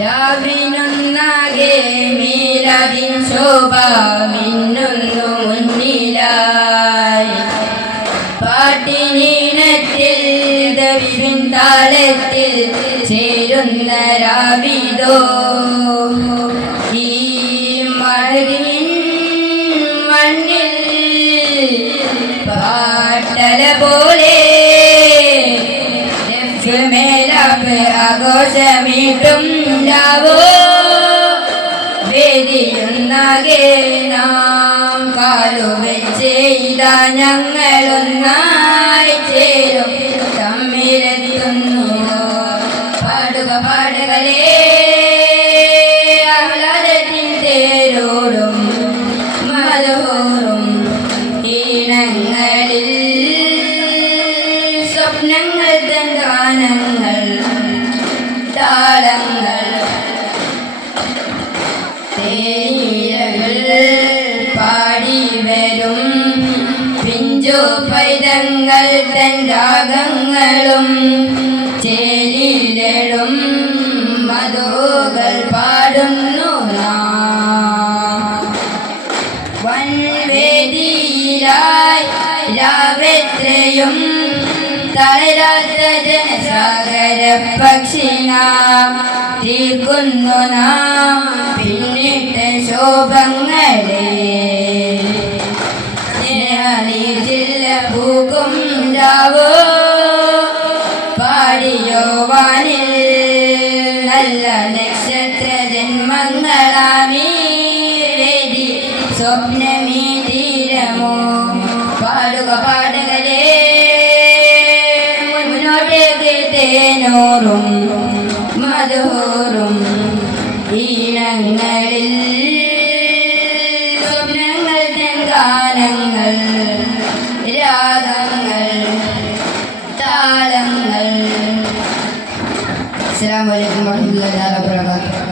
രാവിനൊന്നാ അതിൻ ശോഭ മിന്നുന്നു മുന്നിലായി പാട്ടിനീണത്തിൽ ദവിൻ താളത്തിൽ ചേരുന്ന രാവിദോ ഈ മഴവിൻ മണ്ണിൽ പാട്ടല പോലെ മേലാപ്പ് ആഘോഷമീട്ടും ലാവോ വേദിയൊന്നാകെ നാം കാലുവെച്ച് ഇതാ ഞങ്ങളൊന്നായി ചേരും തമ്മിലെത്തുന്നു പാടുക പാടുകളേ ആഹ്ലാദത്തിൻ തേരോടും മധുഹൂറും ഈണങ്ങളിൽ സ്വപ്നങ്ങൾ തൻ ഗാനങ്ങൾ താളങ്ങൾ തേനീരകൾ പാടി വരും പിഞ്ചു പൈതങ്ങൾ തൻ രാഗങ്ങളും ചേലിലിടും മധുകൾ പാടുന്നു വൻവേദിയിലായി രാവെത്രയും തളരാത്ത ജനസാഗര പക്ഷിനാം തീർക്കുന്നു നാം പിന്നിട്ട ശോഭങ്ങളെ സ്നേഹനീർജില്ല പൂക്കും രാവോ പാടിയോ വാനിൽ നല്ല നക്ഷത്ര ജന്മങ്ങളാമീ വേദി സ്വപ്നമീ തീരമോ പാടുക പാടുകളേ തേനോറും മധുഹൂറും ഈണങ്ങളിൽ സ്വപ്നങ്ങൾ തൻ ഗാനങ്ങൾ രാഗങ്ങൾ താളങ്ങൾ. അസ്സലാമു അലൈക്കും വറഹ്മത്തുള്ളാഹി വബറകാതുഹു.